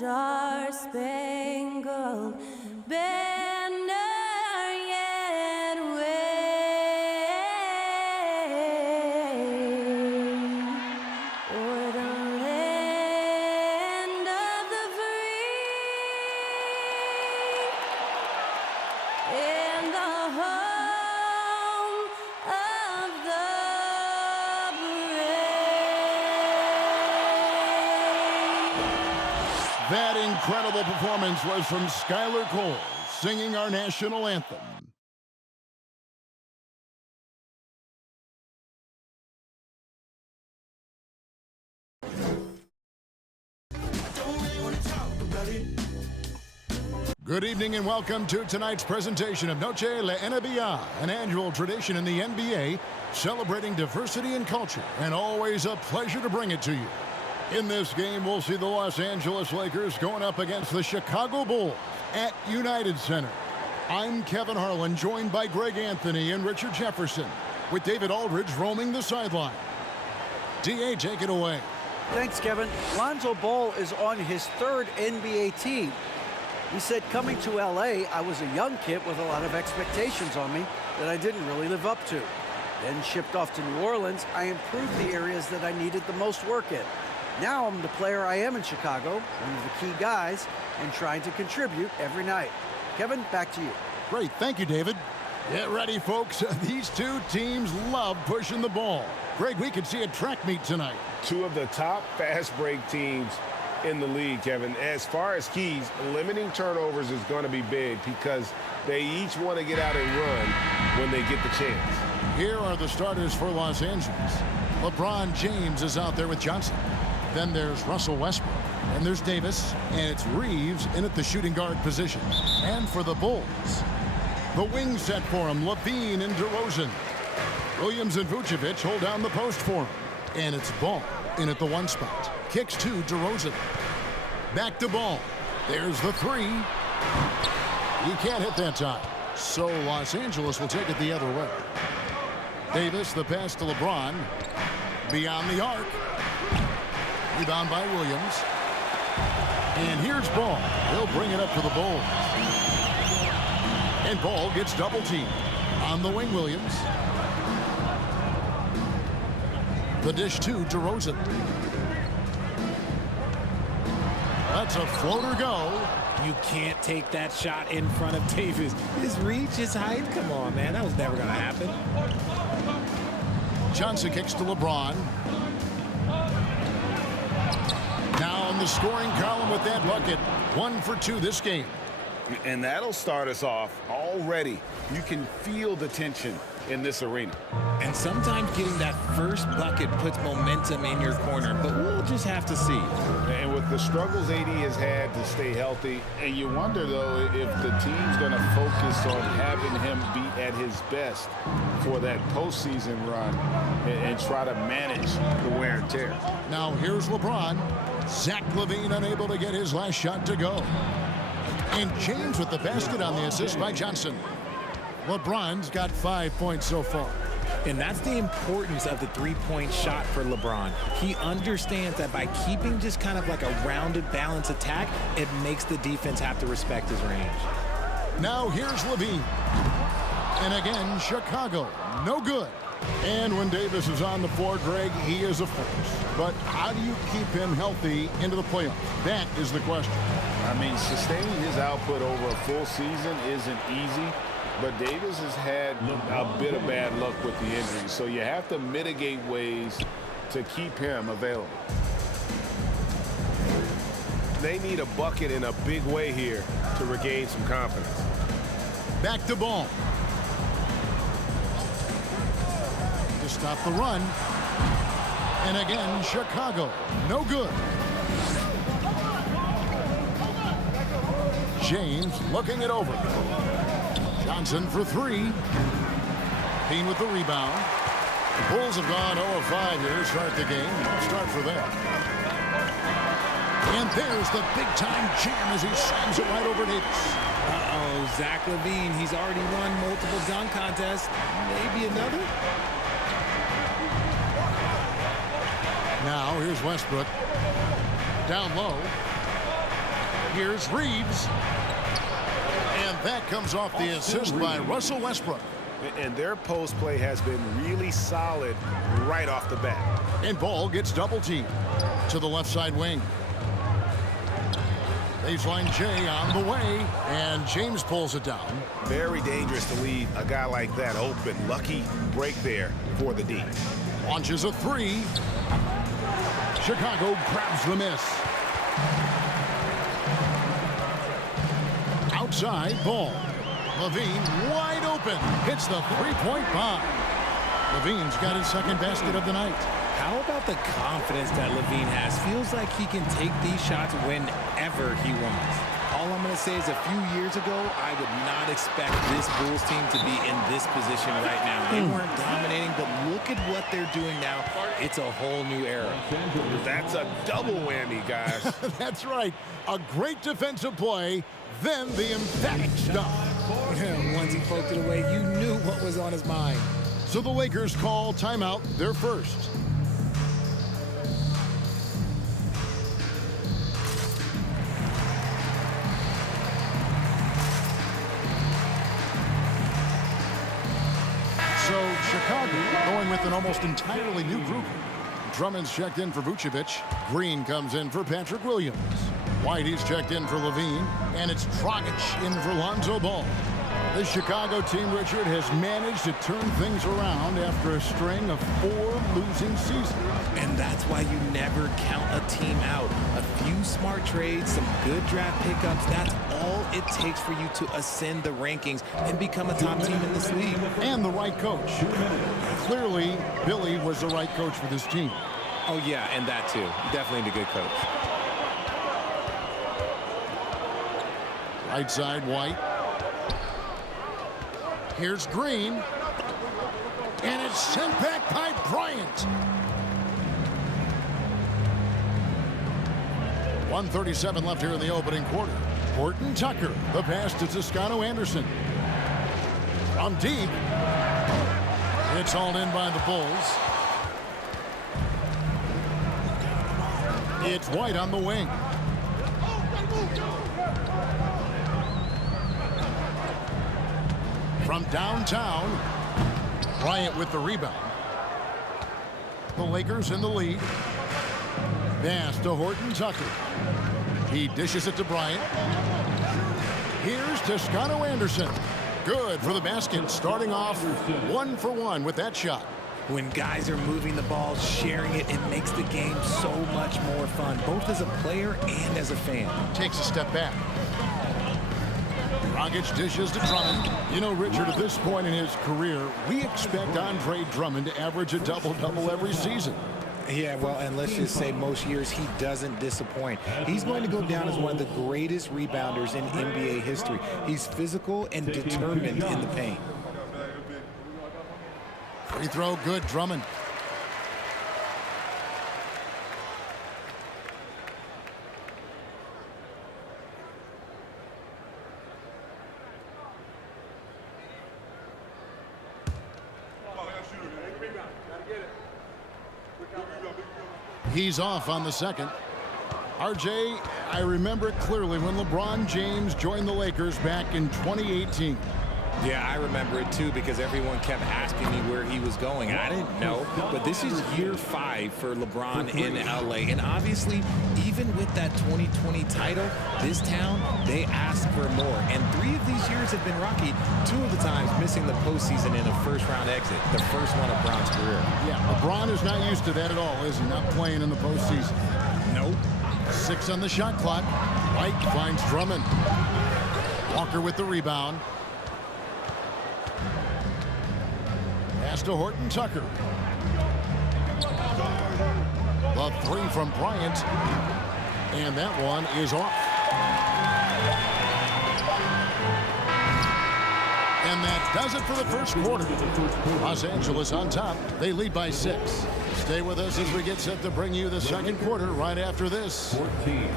star-spangled banner yet wave o'er the land of the free and the home of the brave. That incredible performance was from Skylar Cole, singing our national anthem. Good evening and welcome to tonight's presentation of Noche La NBA, an annual tradition in the NBA celebrating diversity and culture, and always a pleasure to bring it to you. In this game, we'll see the Los Angeles Lakers going up against the Chicago Bulls at United Center. I'm Kevin Harlan, joined by Greg Anthony and Richard Jefferson, with David Aldridge roaming the sideline. D.A., take it away. Thanks, Kevin. Lonzo Ball is on his third NBA team. He said, coming to LA, I was a young kid with a lot of expectations on me that I didn't really live up to. Then shipped off to New Orleans, I improved the areas that I needed the most work in. Now I'm the player I am in Chicago, one of the key guys, and trying to contribute every night. Kevin, back to you. Great, thank you, David. Get ready, folks. These two teams love pushing the ball. Greg, we could see a track meet tonight. Two of the top fast break teams in the league, Kevin. As far as keys, limiting turnovers is going to be big because they each want to get out and run when they get the chance. Here are the starters for Los Angeles. LeBron James is out there with Johnson. Then there's Russell Westbrook. And there's Davis. And it's Reeves in at the shooting guard position. And for the Bulls, the wing set for him, Levine and DeRozan. Williams and Vucevic hold down the post for him. And it's Ball in at the one spot. Kicks to DeRozan. Back to Ball. There's the three. He can't hit that time. So Los Angeles will take it the other way. Davis, the pass to LeBron. Beyond the arc. Rebound by Williams. And here's Ball. He'll bring it up to the Bulls. And Ball gets double teamed. On the wing, Williams. The dish to DeRozan. That's a floater go. You can't take that shot in front of Davis. His reach, his height, come on, man. That was never going to happen. Johnson kicks to LeBron. Now on the scoring column with that bucket. 1 for 2 this game. And that'll start us off already. You can feel the tension in this arena. And sometimes getting that first bucket puts momentum in your corner, but we'll just have to see. And with the struggles AD has had to stay healthy, and you wonder, though, if the team's going to focus on having him be at his best for that postseason run and try to manage the wear and tear. Now here's LeBron. Zach LaVine unable to get his last shot to go. And James with the basket on the assist by Johnson. LeBron's got 5 points so far. And that's the importance of the three-point shot for LeBron. He understands that by keeping just kind of like a rounded, balanced attack, it makes the defense have to respect his range. Now here's LaVine. And again, Chicago, no good. And when Davis is on the floor, Greg, he is a force. But how do you keep him healthy into the playoffs? That is the question. I mean, sustaining his output over a full season isn't easy, but Davis has had a bit of bad luck with the injury, so you have to mitigate ways to keep him available. They need a bucket in a big way here to regain some confidence. Back to Ball. To stop the run. And again, Chicago, no good. James looking it over. Johnson for three. Dean with the rebound. The Bulls have gone 0-5 here to start the game. Start for them. And there's the big-time jam as he slams it right over Davis. Uh-oh, Zach LaVine, he's already won multiple dunk contests. Maybe another? Now, here's Westbrook. Down low. Here's Reeves. And that comes off the assist by Russell Westbrook. And their post play has been really solid right off the bat. And ball gets double teamed to the left side wing. Baseline Jay on the way, and James pulls it down. Very dangerous to leave a guy like that open. Lucky break there for the D. Launches a three. Chicago grabs the miss. Outside ball. Levine wide open. Hits the three-point bomb. Levine's got his second basket of the night. How about the confidence that Levine has? Feels like he can take these shots whenever he wants. All I'm going to say is a few years ago, I would not expect this Bulls team to be in this position right now. They weren't dominating, but look at what they're doing now. It's a whole new era. That's a double whammy, guys. That's right. A great defensive play, then the emphatic stuff. Once he poked it away, you knew what was on his mind. So the Lakers call timeout, their first. So Chicago going with an almost entirely new group. Drummond's checked in for Vucevic. Green comes in for Patrick Williams. Whitey's checked in for Levine. And it's Dragic in for Lonzo Ball. The Chicago team, Richard, has managed to turn things around after a string of 4 losing seasons. And that's why you never count a team out. A few smart trades, some good draft pickups, that's all it takes for you to ascend the rankings and become a top team in this league. And the right coach. Clearly, Billy was the right coach for this team. Oh, yeah, and that too. Definitely a good coach. Right side, White. Here's Green. And it's sent back by Bryant. 1:37 left here in the opening quarter. Horton Tucker. The pass to Toscano Anderson. From deep. It's hauled in by the Bulls. It's White on the wing. From downtown, Bryant with the rebound. The Lakers in the lead. Pass to Horton Tucker. He dishes it to Bryant. Here's Toscano Anderson. Good for the basket, starting off 1 for 1 with that shot. When guys are moving the ball, sharing it, it makes the game so much more fun, both as a player and as a fan. Takes a step back. Dragic dishes to Drummond. You know, Richard, at this point in his career, we expect Andre Drummond to average a double-double every season. Yeah, well, and let's just say most years he doesn't disappoint. He's going to go down as one of the greatest rebounders in NBA history. He's physical and determined in the paint. Free throw, good, Drummond. He's off on the second. RJ, I remember it clearly when LeBron James joined the Lakers back in 2018. Yeah, I remember it too because everyone kept asking me where he was going. I didn't know, but this is year 5 for LeBron in LA. And obviously, even with that 2020 title, this town, they asked for more. And 3 of these years have been rocky, 2 of the times missing the postseason in a first-round exit, the first one of Bron's career. Yeah, LeBron is not used to that at all, is he? Not playing in the postseason. Nope. 6 on the shot clock. White finds Drummond. Walker with the rebound. Pass to Horton Tucker. The 3 from Bryant. And that one is off. And that does it for the first quarter. Los Angeles on top. They lead by 6. Stay with us as we get set to bring you the second quarter right after this. 14.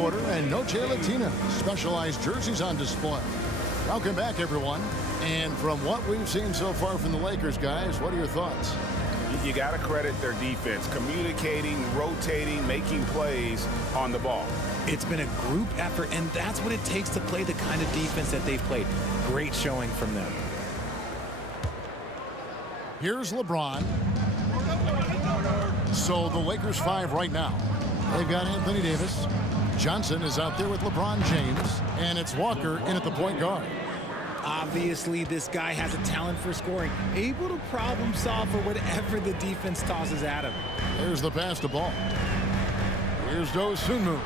quarter, and Noche Latina. Specialized jerseys on display. Welcome back, everyone. And from what we've seen so far from the Lakers, guys, what are your thoughts? You got to credit their defense, communicating, rotating, making plays on the ball. It's been a group effort, and that's what it takes to play the kind of defense that they've played. Great showing from them. Here's LeBron. So the Lakers 5 right now. They've got Anthony Davis. Johnson is out there with LeBron James, and it's Walker in at the point guard. Obviously, this guy has a talent for scoring, able to problem solve for whatever the defense tosses at him. There's the pass to Ball. Here's Dosunmu.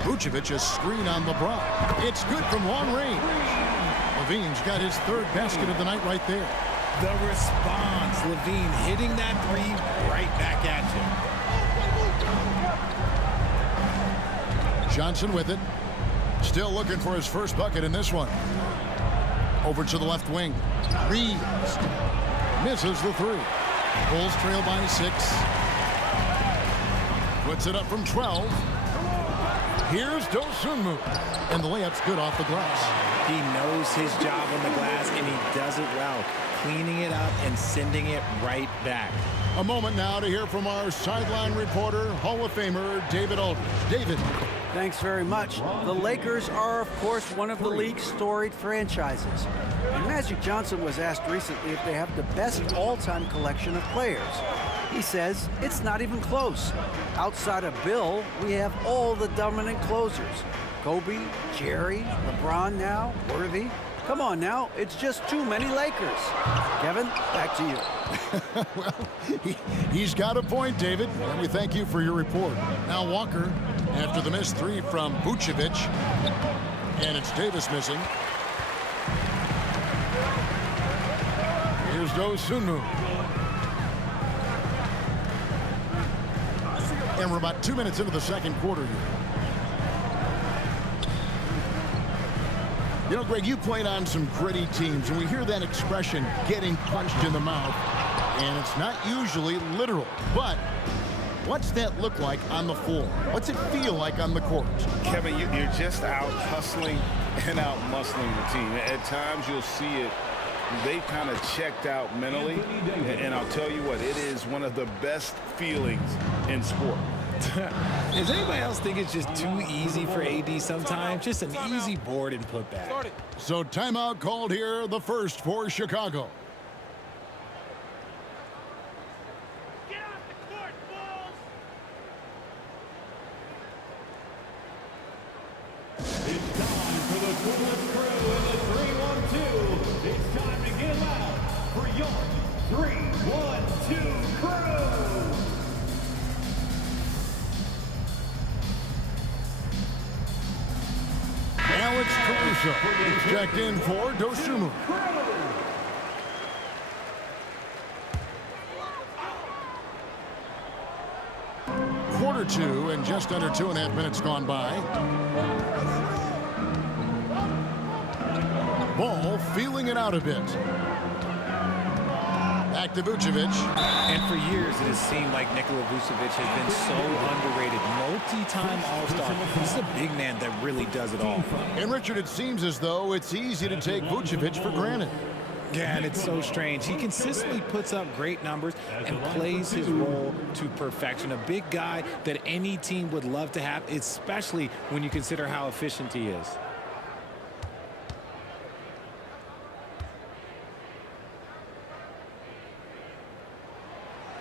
Vucevic's screen on LeBron. It's good from long range. Levine's got his third basket of the night right there. The response, Levine hitting that three right back at you. Johnson with it. Still looking for his first bucket in this one. Over to the left wing. Reeves misses the three. Bulls trail by 6. Puts it up from 12. Here's Dosunmu. And the layup's good off the glass. He knows his job on the glass, and he does it well, cleaning it up and sending it right back. A moment now to hear from our sideline reporter, Hall of Famer David Aldridge. David. Thanks very much. The Lakers are, of course, one of the league's storied franchises. And Magic Johnson was asked recently if they have the best all-time collection of players. He says it's not even close. Outside of Bill, we have all the dominant closers. Kobe, Jerry, LeBron now, Worthy. Come on now, it's just too many Lakers. Kevin, back to you. Well, he's got a point, David, and we thank you for your report. Now Walker, after the missed three from Vucevic, and it's Davis missing. Here's Dosunmu. And we're about 2 minutes into the second quarter here. You know, Greg, you played on some gritty teams, and we hear that expression, getting punched in the mouth, and it's not usually literal. But what's that look like on the floor? What's it feel like on the court? Kevin, you're just out hustling and out muscling the team. At times you'll see it. They've kind of checked out mentally, and I'll tell you what, it is one of the best feelings in sport. Does anybody else think it's just too easy for AD sometimes? Just an easy board and put back. So timeout called here, the first for Chicago. Get off the court, Bulls! It's time for the Coolest Crew in the 3-1-2. It's time to get loud for your 3-1-2 crew! Alex Caruso checked in for Dosunmu. Quarter 2 and just under 2.5 minutes gone by. Ball feeling it out a bit. Back to Vucevic. And for years, it has seemed like Nikola Vucevic has been so underrated. Multi-time All-Star. He's a big man that really does it all. And Richard, it seems as though it's easy to take Vucevic for granted. Yeah, and it's so strange. He consistently puts up great numbers and plays his role to perfection. A big guy that any team would love to have, especially when you consider how efficient he is.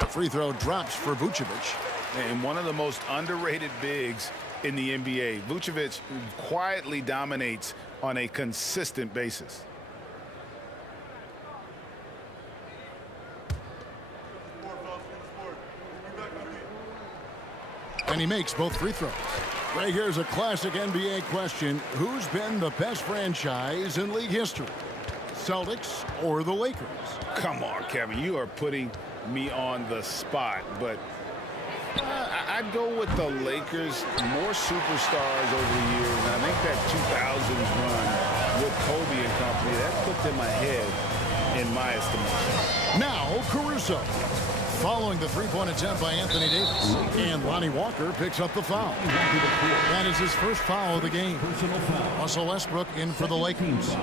Free throw drops for Vucevic. And one of the most underrated bigs in the NBA. Vucevic quietly dominates on a consistent basis. And he makes both free throws. Right here's a classic NBA question. Who's been the best franchise in league history? Celtics or the Lakers? Come on, Kevin. You are putting me on the spot, but I'd go with the Lakers. More superstars over the years, and I think that 2000s run with Kobe and company, that put them ahead in my estimation. Now Caruso. following the three-point attempt by Anthony Davis. And Lonnie Walker picks up the foul. That is his first foul of the game. Russell Westbrook in for the Lakers.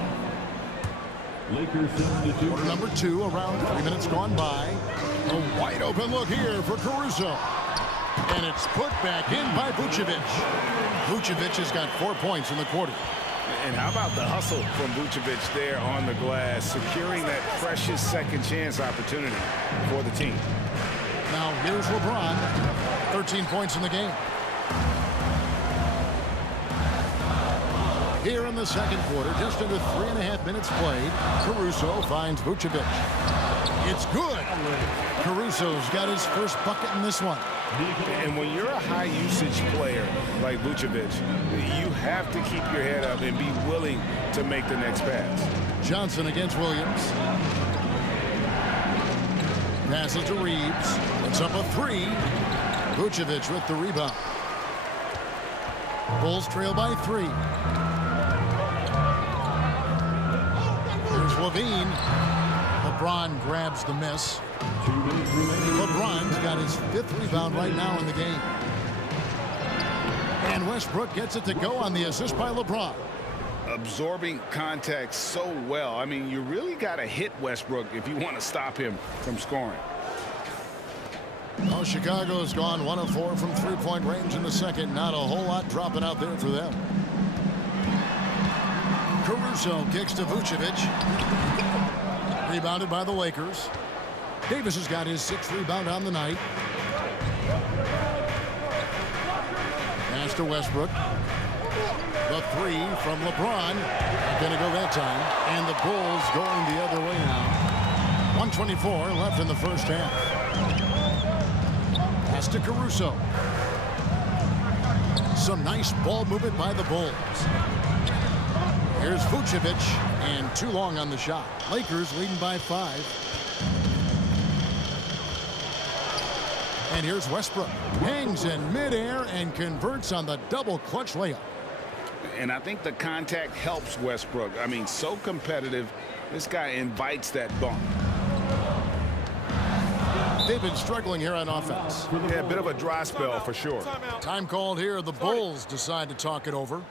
Quarter number 2, around 3 minutes gone by. A wide open look here for Caruso. And it's put back in by Vucevic. Vucevic has got 4 points in the quarter. And how about the hustle from Vucevic there on the glass, securing that precious second chance opportunity for the team. Now here's LeBron, 13 points in the game. Here in the second quarter, just under 3.5 minutes played, Caruso finds Vucevic. It's good. Caruso's got his first bucket in this one. And when you're a high-usage player like Vucevic, you have to keep your head up and be willing to make the next pass. Johnson against Williams. Passes to Reeves. It's up a 3. Vucevic with the rebound. Bulls trail by 3. Here's Levine. LeBron grabs the miss. LeBron's got his 5th rebound right now in the game. And Westbrook gets it to go on the assist by LeBron. Absorbing contact so well. I mean, you really got to hit Westbrook if you want to stop him from scoring. Oh, Chicago's gone 1 of 4 from three-point range in the second. Not a whole lot dropping out there for them. Caruso kicks to Vucevic. Rebounded by the Lakers. Davis has got his 6th rebound on the night. Pass to Westbrook. The 3 from LeBron. Going to go that time. And the Bulls going the other way now. 1:24 left in the first half. Pass to Caruso. Some nice ball movement by the Bulls. Here's Vucevic, and too long on the shot. Lakers leading by 5. And here's Westbrook. Hangs in midair and converts on the double clutch layup. And I think the contact helps Westbrook. I mean, so competitive. This guy invites that bump. They've been struggling here on offense. Yeah, a bit of a dry spell for sure. Time called here. The Bulls decide to talk it over.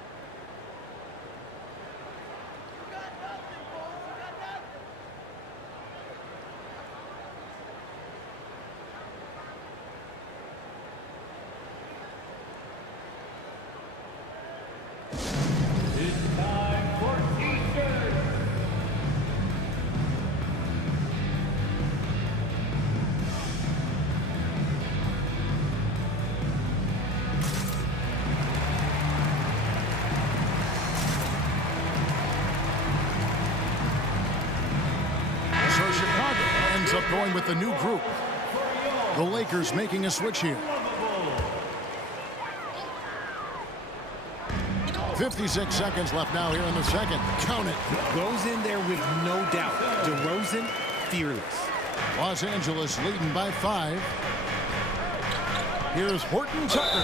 Up going with the new group. The Lakers making a switch here. 56 seconds left now here in the second. Count it. Goes in there with no doubt. DeRozan, fearless. Los Angeles leading by 5. Here's Horton Tucker.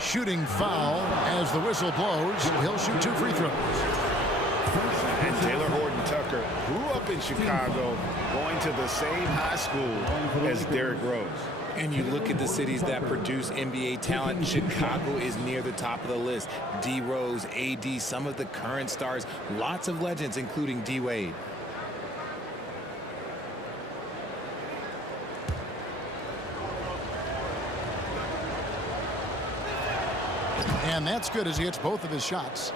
Shooting foul as the whistle blows. He'll shoot 2 free throws. And Taylor Horton-Tucker grew up in Chicago, going to the same high school as Derrick Rose. And you look at the cities that produce NBA talent, Chicago is near the top of the list. D. Rose, AD, some of the current stars, lots of legends, including D. Wade. And that's good as he hits both of his shots.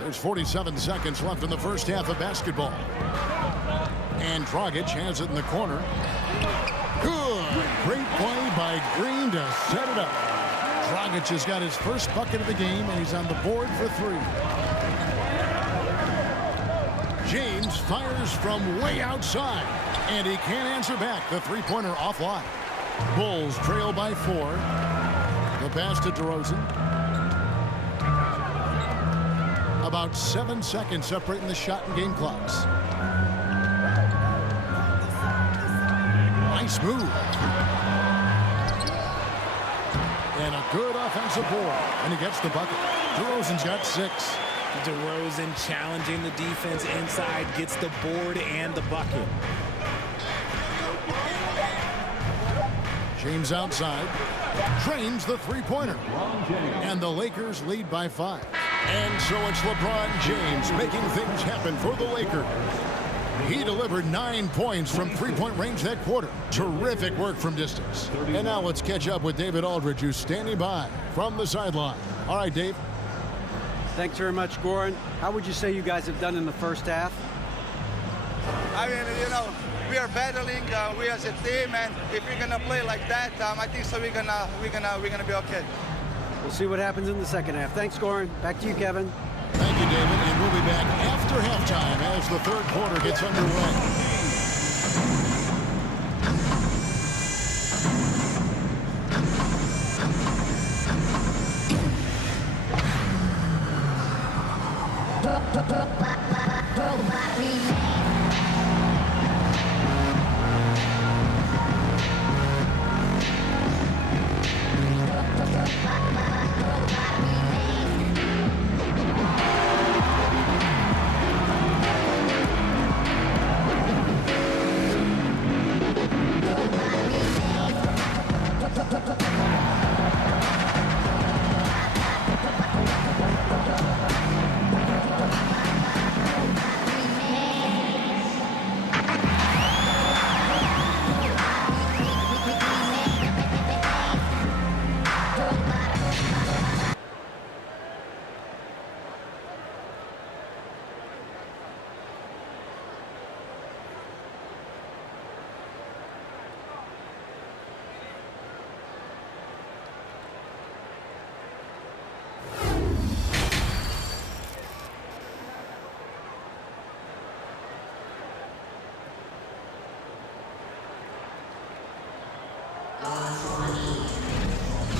There's 47 seconds left in the first half of basketball. And Dragic has it in the corner. Good. Great play by Green to set it up. Dragic has got his first bucket of the game, and he's on the board for 3. James fires from way outside, and he can't answer back. The three-pointer offline. Bulls trail by 4. The pass to DeRozan. About 7 seconds separating the shot and game clocks. Nice move. And a good offensive board. And he gets the bucket. DeRozan's got 6. DeRozan challenging the defense inside, gets the board and the bucket. James outside. Drains the three-pointer. And the Lakers lead by 5. And so it's LeBron James making things happen for the Lakers. He delivered 9 points from three-point range that quarter. Terrific work from distance. And now let's catch up with David Aldridge, who's standing by from the sideline. All right, Dave. Thanks very much, Goran. How would you say you guys have done in the first half? I mean, we are battling. We as a team, and if we're gonna play like that, I think so. We're gonna be okay. We'll see what happens in the second half. Thanks, Goran. Back to you, Kevin. Thank you, David. And we'll be back after halftime as the third quarter gets underway.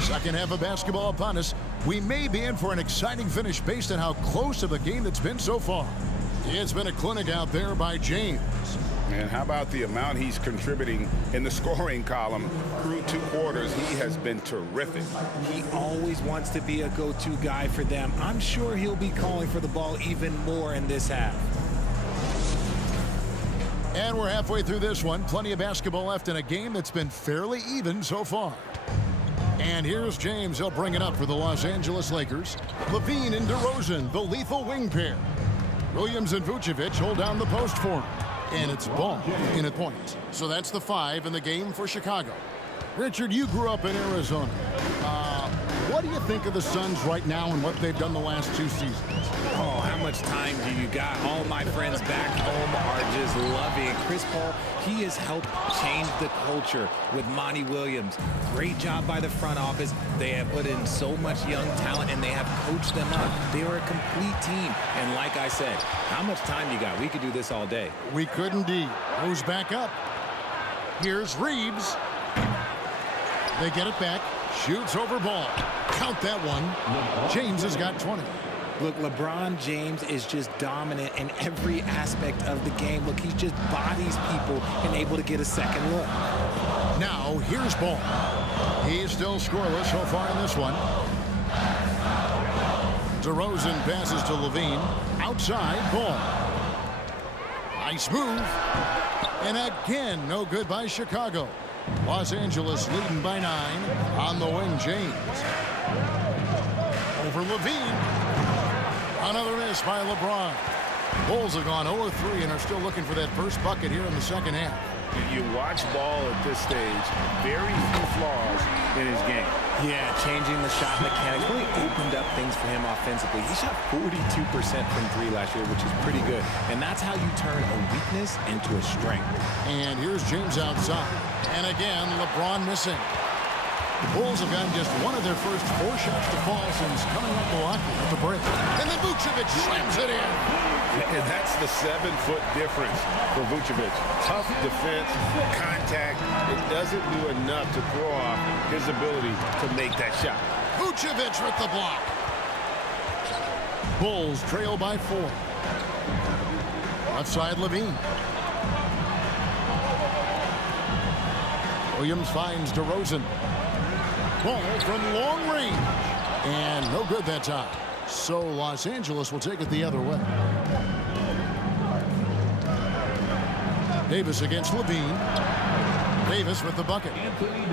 Second half of basketball upon us. We may be in for an exciting finish based on how close of a game that's been so far. It's been a clinic out there by James. And how about the amount he's contributing in the scoring column through 2 quarters? He has been terrific. He always wants to be a go-to guy for them. I'm sure he'll be calling for the ball even more in this half. And we're halfway through this one. Plenty of basketball left in a game that's been fairly even so far. And here's James. He'll bring it up for the Los Angeles Lakers. Levine and DeRozan, the lethal wing pair. Williams and Vucevic hold down the post for him. And it's Ball in at point. So that's the 5 in the game for Chicago. Richard, you grew up in Arizona. What do you think of the Suns right now and what they've done the last 2 seasons? Oh, how much time do you got? All my friends back home are just loving it. Chris Paul, he has helped change the culture with Monty Williams. Great job by the front office. They have put in so much young talent, and they have coached them up. They are a complete team. And like I said, how much time you got? We could do this all day. We could indeed. Goes back up. Here's Reeves. They get it back. Shoots over Ball. Count that one. James has got 20. Look, LeBron James is just dominant in every aspect of the game. Look, he just bodies people and able to get a second look. Now, here's Ball. He's still scoreless so far in this one. DeRozan passes to Levine. Outside, Ball. Nice move. And again, no good by Chicago. Los Angeles leading by 9 on the wing. James. Over Levine. Another miss by LeBron. Bulls have gone 0-3 and are still looking for that first bucket here in the second half. You watch Ball at this stage, very few flaws in his game. Yeah, changing the shot mechanics really opened up things for him offensively. He shot 42% from 3 last year, which is pretty good. And that's how you turn a weakness into a strength. And here's James outside. And again, LeBron missing. The Bulls have gotten just one of their first 4 shots to fall since coming up the locker at the break. And then Vucevic slams it in. And that's the 7-foot difference for Vucevic. Tough defense, contact. It doesn't do enough to throw off his ability to make that shot. Vucevic with the block. Bulls trail by 4. Left side, Levine. Williams finds DeRozan. Ball from long range. And no good that time. So Los Angeles will take it the other way. Davis against Levine. Davis with the bucket.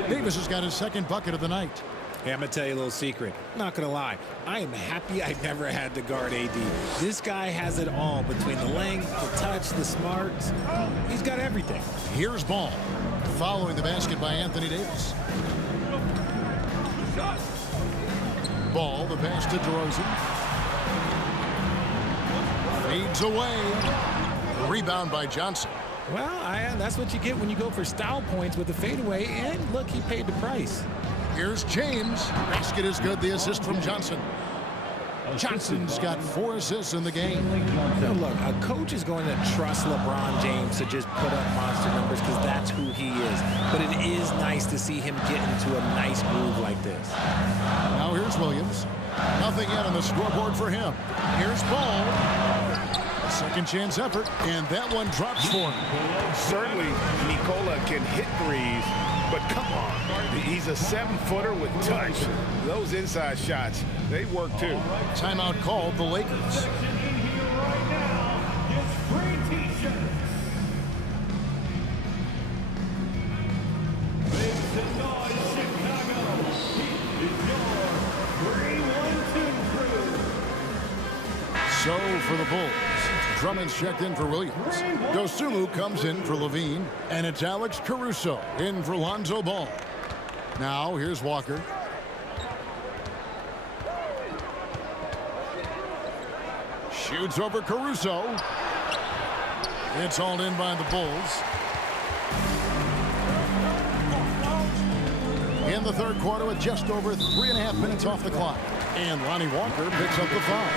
Davis has got his second bucket of the night. Hey, I'm going to tell you a little secret. Not going to lie. I am happy I never had to guard AD. This guy has it all between the length, the touch, the smarts. He's got everything. Here's Ball. Following the basket by Anthony Davis. Ball, the pass to DeRozan. Fades away. Rebound by Johnson. Well, that's what you get when you go for style points with the fadeaway. And look, he paid the price. Here's James. Basket is good. The assist from Johnson. Johnson's got 4 assists in the game. Now look, a coach is going to trust LeBron James to just put up monster numbers because that's who he is. But it is nice to see him get into a nice groove like this. Now here's Williams. Nothing yet on the scoreboard for him. Here's Ball. A second chance effort, and that one drops for him. Certainly, Nikola can hit threes, but come on. He's a 7-footer with touch. Those inside shots, they work too. Timeout called the Lakers. So for the Bulls, Drummond's checked in for Williams. Dosunmu comes in for Levine, and it's Alex Caruso in for Lonzo Ball. Now here's Walker. Shoots over Caruso. It's hauled in by the Bulls. In the third quarter with just over 3.5 minutes off the clock. And Lonnie Walker picks up the foul.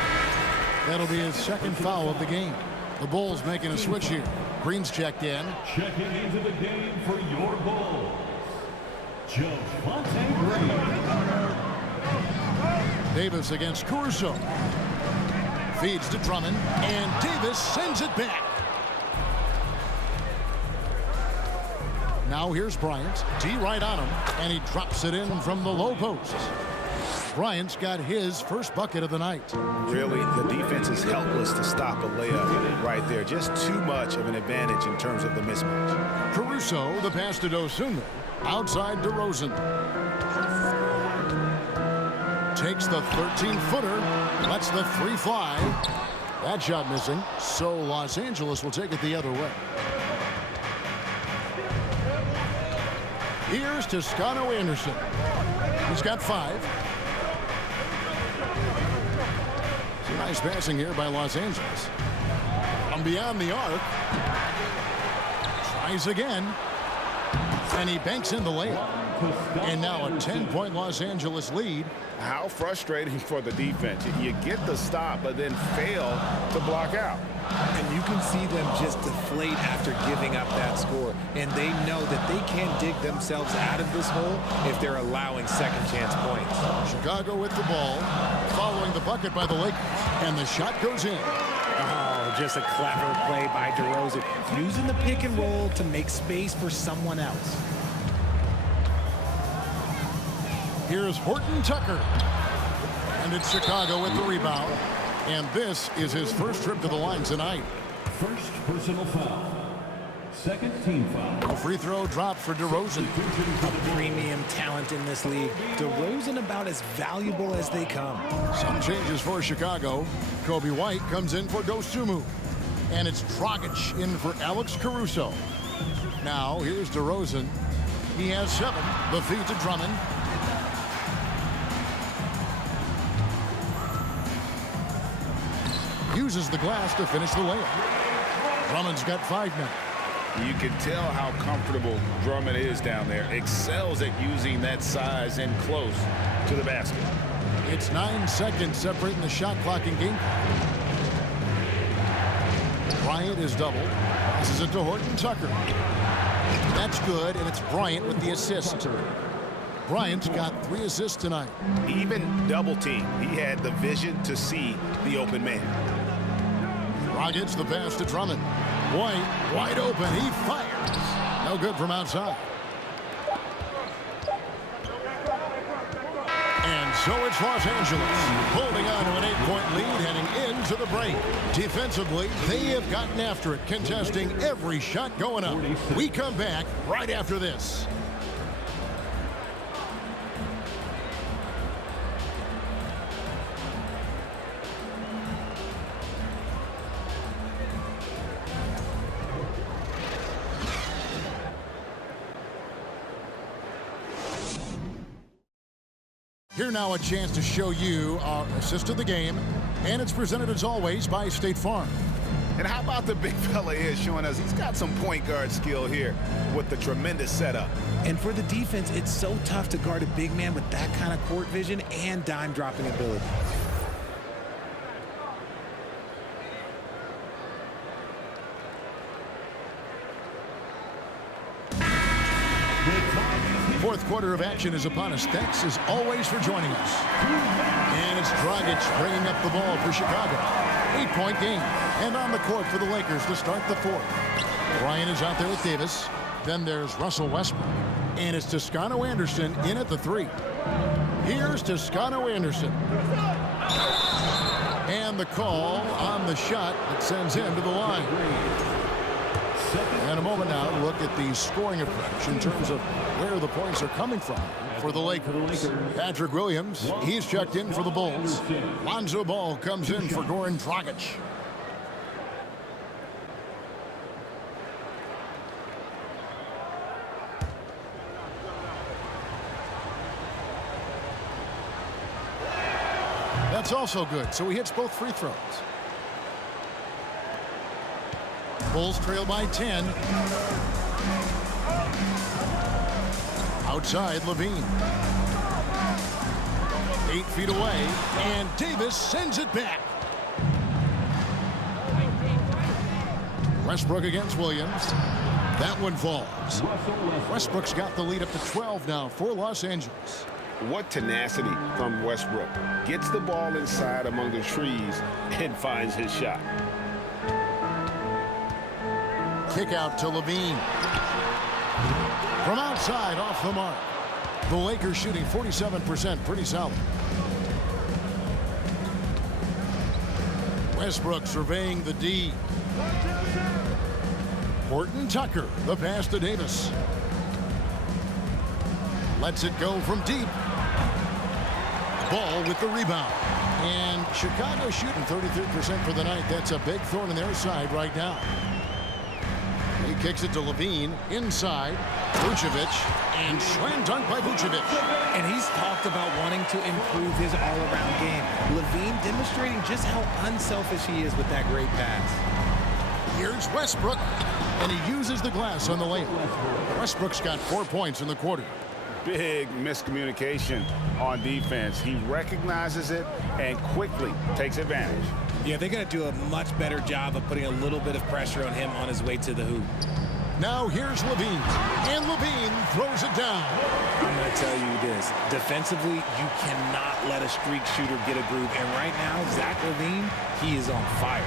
That'll be his second foul of the game. The Bulls making a switch here. Green's checked in. Checking into the game for your Bulls, Javonte Green. Davis against Caruso. Feeds to Drummond, and Davis sends it back. Now here's Bryant. D right on him, and he drops it in from the low post. Bryant's got his first bucket of the night. Really, the defense is helpless to stop a layup right there. Just too much of an advantage in terms of the mismatch. Caruso, the pass to Dosunmu. Outside DeRozan. Takes the 13-footer. Lets the 3 fly. That shot missing. So Los Angeles will take it the other way. Here's Toscano Anderson. He's got 5. Nice passing here by Los Angeles. From beyond the arc. Tries again. And he banks in the layup. And now a 10-point Los Angeles lead. How frustrating for the defense. You get the stop, but then fail to block out. And you can see them just deflate after giving up that score. And they know that they can't dig themselves out of this hole if they're allowing second chance points. Chicago with the ball, following the bucket by the Lakers. And the shot goes in. Oh, just a clever play by DeRozan, using the pick and roll to make space for someone else. Here's Horton Tucker. And it's Chicago with the rebound. And this is his first trip to the line tonight. First personal foul. Second team foul. A free throw drop for DeRozan. A premium talent in this league. DeRozan about as valuable as they come. Some changes for Chicago. Kobe White comes in for Dosunmu. And it's Dragic in for Alex Caruso. Now here's DeRozan. He has 7. The feed to Drummond. Uses the glass to finish the layup. Drummond's got 5 now. You can tell how comfortable Drummond is down there. Excels at using that size and close to the basket. It's 9 seconds separating the shot clock and game clock. Bryant is doubled. Passes it to Horton Tucker. That's good, and it's Bryant with the assist. Bryant's got 3 assists tonight. Even double team, he had the vision to see the open man. Dragic the pass to Drummond. White wide open. He fires. No good from outside. And So it's Los Angeles holding on to an 8-point lead heading into the break. Defensively, they have gotten after it, contesting every shot going up. We come back right after this. Here now a chance to show you our assist of the game, and it's presented as always by State Farm. And how about the big fella here showing us he's got some point guard skill here with the tremendous setup. And for the defense, it's so tough to guard a big man with that kind of court vision and dime dropping ability. Fourth quarter of action is upon us. Thanks as always for joining us. And it's Dragic bringing up the ball for Chicago. 8-point game. And on the court for the Lakers to start the fourth. Bryant is out there with Davis. Then there's Russell Westbrook. And it's Toscano Anderson in at the 3. Here's Toscano Anderson. And the call on the shot that sends him to the line. And a moment now to look at the scoring approach in terms of where the points are coming from for the Lakers. Patrick Williams, he's checked in for the Bulls. Lonzo Ball comes in for Goran Dragic. That's also good, so he hits both free throws. Bulls trail by 10. Outside, Levine. 8 feet away, and Davis sends it back. Westbrook against Williams. That one falls. Westbrook's got the lead up to 12 now for Los Angeles. What tenacity from Westbrook. Gets the ball inside among the trees and finds his shot. Kick out to Levine. From outside, off the mark. The Lakers shooting 47%, pretty solid. Westbrook surveying the D. Horton Tucker, the pass to Davis. Lets it go from deep. Ball with the rebound. And Chicago shooting 33% for the night. That's a big thorn in their side right now. He kicks it to Levine, inside, Vucevic, and slam dunk by Vucevic. And he's talked about wanting to improve his all-around game. Levine demonstrating just how unselfish he is with that great pass. Here's Westbrook, and he uses the glass on the layup. Westbrook's got 4 points in the quarter. Big miscommunication on defense. He recognizes it and quickly takes advantage. Yeah, they're going to do a much better job of putting a little bit of pressure on him on his way to the hoop. Now here's Levine, and Levine throws it down. I'm going to tell you this. Defensively, you cannot let a streak shooter get a groove. And right now, Zach Levine, he is on fire.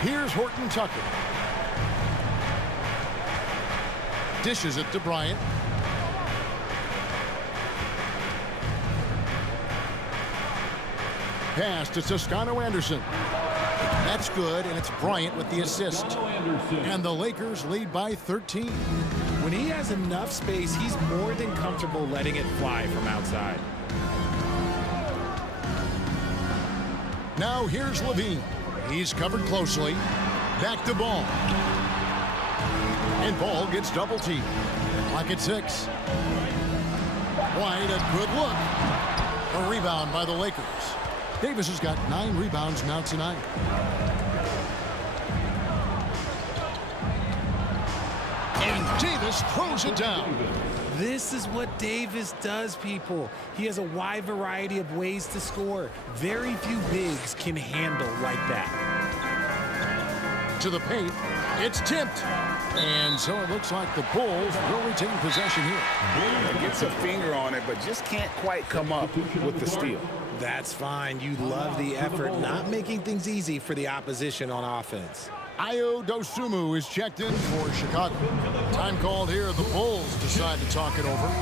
Here's Horton Tucker. Dishes it to Bryant. Pass to Toscano Anderson. That's good, and it's Bryant with the assist. And the Lakers lead by 13. When he has enough space, he's more than comfortable letting it fly from outside. Now here's Levine. He's covered closely. Back to Ball. And Ball gets double teamed. Clock at 6. White, a good look. A rebound by the Lakers. Davis has got 9 rebounds now tonight. And Davis throws it down. This is what Davis does, people. He has a wide variety of ways to score. Very few bigs can handle like that. To the paint, it's tipped. And so it looks like the Bulls will retain possession here. Gets a finger on it, but just can't quite come up with the steal. That's fine. You love the effort, not making things easy for the opposition on offense. Ayo Dosunmu is checked in for Chicago. Time called here. The Bulls decide to talk it over.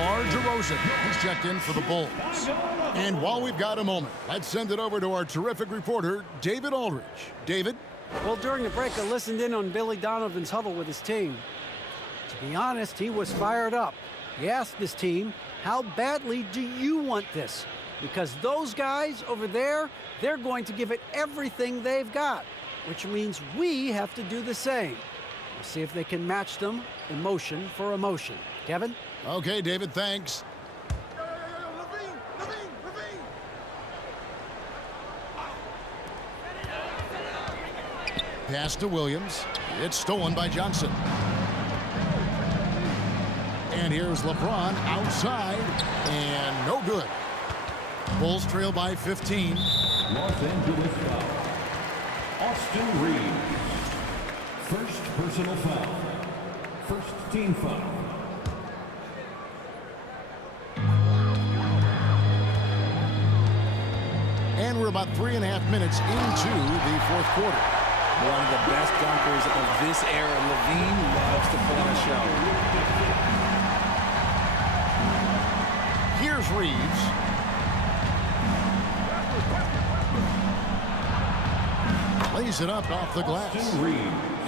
DeMar DeRozan. He's checked in for the Bulls. And while we've got a moment, let's send it over to our terrific reporter, David Aldridge. David? Well, during the break, I listened in on Billy Donovan's huddle with his team. To be honest, he was fired up. He asked his team, how badly do you want this? Because those guys over there, they're going to give it everything they've got, which means we have to do the same. We'll see if they can match them emotion for emotion. Kevin? Okay, David, thanks. Pass to Williams. It's stolen by Johnson. And here's LeBron outside, and no good. Bulls trail by 15. Los Angeles foul. Austin Reeves. First personal foul. First team foul. And we're about 3.5 minutes into the fourth quarter. One of the best dunkers of this era. Levine loves to put on a show. Here's Reeves. Lays it up off the glass.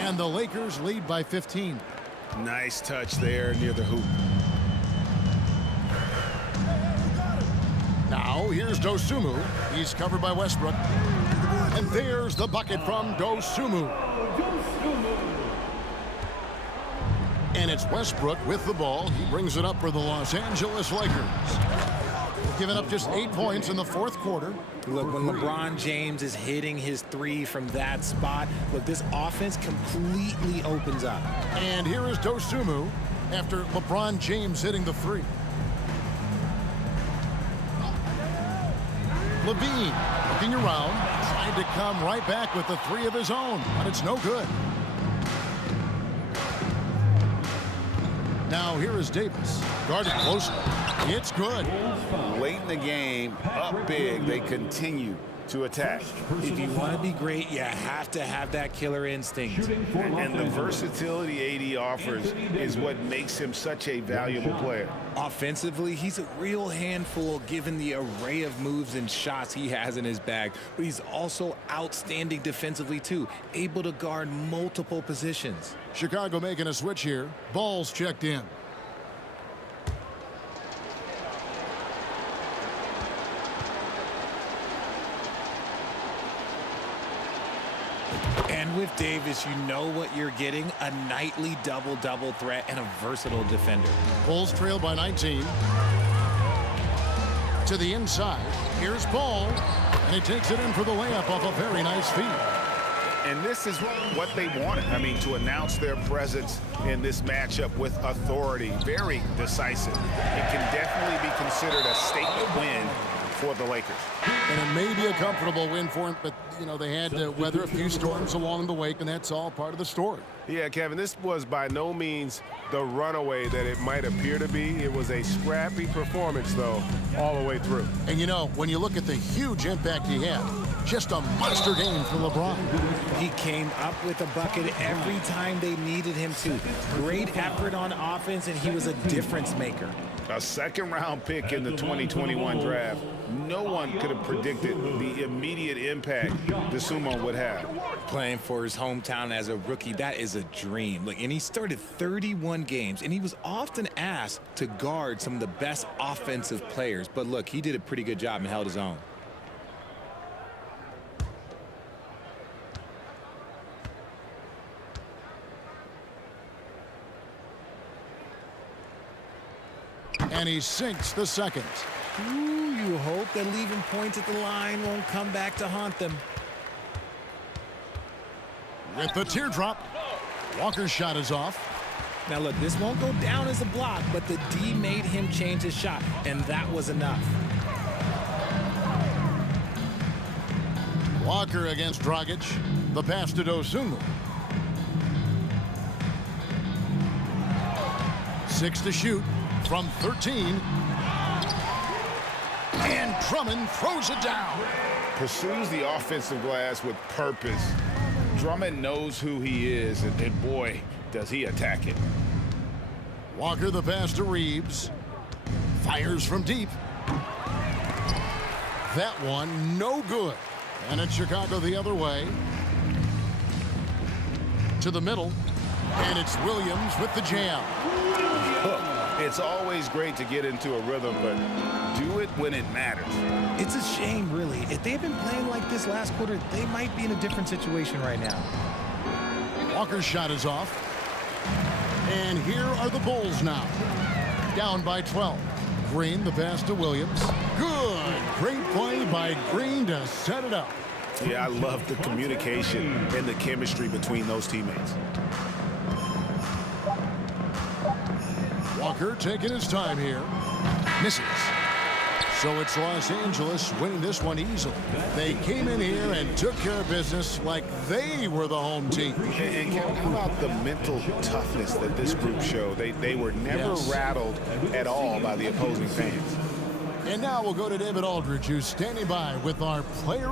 And the Lakers lead by 15. Nice touch there near the hoop. Now here's Dosunmu. He's covered by Westbrook. And there's the bucket from Dosunmu. And it's Westbrook with the ball. He brings it up for the Los Angeles Lakers. Giving up just 8 points in the fourth quarter. Look, when LeBron James is hitting his three from that spot, look, this offense completely opens up. And here is Dosunmu after LeBron James hitting the three. Levine looking around, trying to come right back with the three of his own, but it's no good. Now here is Davis, guarded closely. It's good. Late in the game, up big, they continue to attack. If you want to be great, you have to have that killer instinct. And the versatility AD offers is what makes him such a valuable player. Offensively, he's a real handful given the array of moves and shots he has in his bag. But he's also outstanding defensively, too, able to guard multiple positions. Chicago making a switch here. Ball's checked in. And with Davis, you know what you're getting, a nightly double-double threat and a versatile defender. Bulls trail by 19. To the inside. Here's Ball. And he takes it in for the layup off a very nice feed. And this is what they wanted. I mean, to announce their presence in this matchup with authority. Very decisive. It can definitely be considered a statement win for the Lakers. And it may be a comfortable win for him, but, you know, they had to weather a few storms along the way, and that's all part of the story. Yeah, Kevin, this was by no means the runaway that it might appear to be. It was a scrappy performance, though, all the way through. And, you know, when you look at the huge impact he had, just a monster game for LeBron. He came up with a bucket every time they needed him to. Great effort on offense, and he was a difference maker. A second-round pick in the 2021 draft. No one could have predicted the immediate impact Dosunmu would have. Playing for his hometown as a rookie, that is a dream. Look, and he started 31 games, and he was often asked to guard some of the best offensive players. But look, he did a pretty good job and held his own. And he sinks the second. Ooh, you hope that leaving points at the line won't come back to haunt them. With the teardrop, Walker's shot is off. Now look, this won't go down as a block, but the D made him change his shot, and that was enough. Walker against Dragic. The pass to Dosunmu. 6 to shoot from 13. And Drummond throws it down. Pursues the offensive glass with purpose. Drummond knows who he is, and boy, does he attack it. Walker the pass to Reeves. Fires from deep. That one, no good. And it's Chicago the other way. To the middle. And it's Williams with the jam. It's always great to get into a rhythm, but do it when it matters. It's a shame, really. If they had been playing like this last quarter, they might be in a different situation right now. Walker's shot is off. And here are the Bulls now. Down by 12. Green, the pass to Williams. Good. Great play by Green to set it up. Yeah, I love the communication and the chemistry between those teammates. Walker taking his time here. Misses. So it's Los Angeles winning this one easily. They came in here and took care of business like they were the home team. And Kevin, how about the mental toughness that this group showed? They were never rattled at all by the opposing fans. And now we'll go to David Aldridge, who's standing by with our player